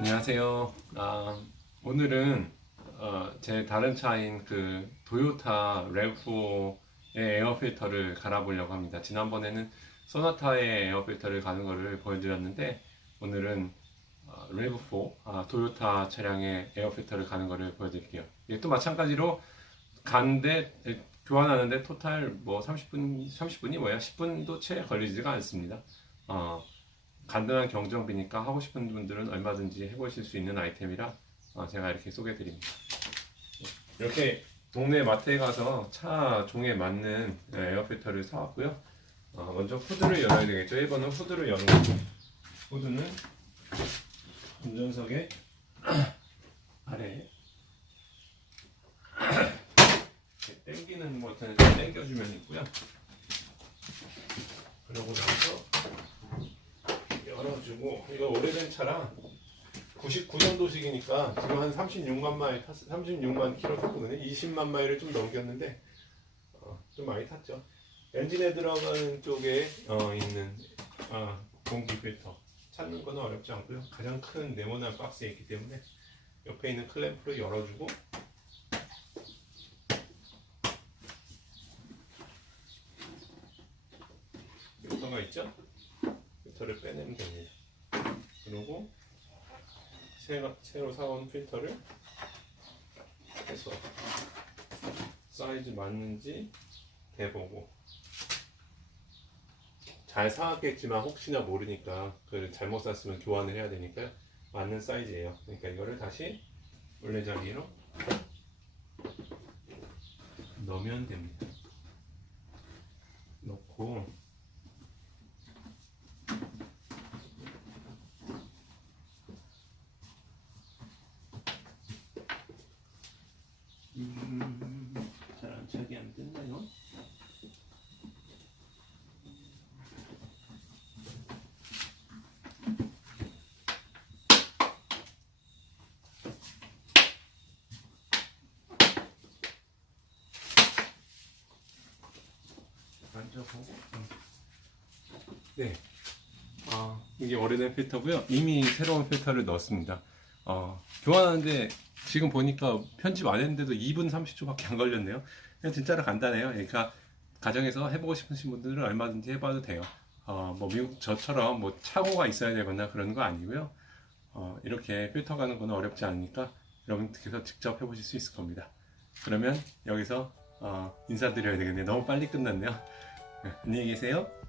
안녕하세요. 오늘은 제 다른 차인 그 도요타 래브4의 에어 필터를 갈아보려고 합니다. 지난번에는 소나타의 에어 필터를 가는 것을 보여드렸는데 오늘은 래브4 도요타 차량의 에어 필터를 가는 것을 보여드릴게요. 또 마찬가지로 가는데 교환하는데 토탈 뭐 30분이 뭐야? 10분도 채 걸리지가 않습니다. 간단한 경정비니까 하고 싶은 분들은 얼마든지 해보실 수 있는 아이템이라 제가 이렇게 소개해 드립니다. 이렇게 동네 마트에 가서 차 종에 맞는 에어필터를 사왔고요. 먼저 후드를 열어야 되겠죠. 1번은 후드를 여는 거고, 후드는 운전석에 아래에 당기는 버튼을 좀 당겨주면 있고요. 그러고 나서 열어주고, 이거 오래된 차라 99년도식이니까 지금 한 36만 마일 36만 킬로 탔거든요. 20만 마일을 좀 넘겼는데 좀 많이 탔죠. 엔진에 들어가는 쪽에 있는 공기 필터 찾는 건 어렵지 않고요. 가장 큰 네모난 박스에 있기 때문에 옆에 있는 클램프를 열어주고, 필터가 있죠? 필터를 빼내면 됩니다. 그리고 새로 사온 필터를 해서 사이즈 맞는지 대보고, 잘 사왔겠지만 혹시나 모르니까 그 잘못 샀으면 교환을 해야 되니까 맞는 사이즈예요. 그러니까 이거를 다시 원래 자리로 넣으면 됩니다. 넣고 잘 안착이 안 됐나요? 만져보고. 네. 이게 오래된 필터고요. 이미 새로운 필터를 넣었습니다. 교환하는데 지금 보니까 편집 안 했는데도 2분 30초밖에 안 걸렸네요. 그냥 진짜로 간단해요. 그러니까 가정에서 해보고 싶으신 분들은 얼마든지 해봐도 돼요. 뭐 미국 저처럼 뭐 착오가 있어야 되거나 그런 거 아니고요. 이렇게 필터 가는 거는 어렵지 않으니까 여러분께서 직접 해보실 수 있을 겁니다. 그러면 여기서 인사드려야 되겠네요. 너무 빨리 끝났네요. 네, 안녕히 계세요.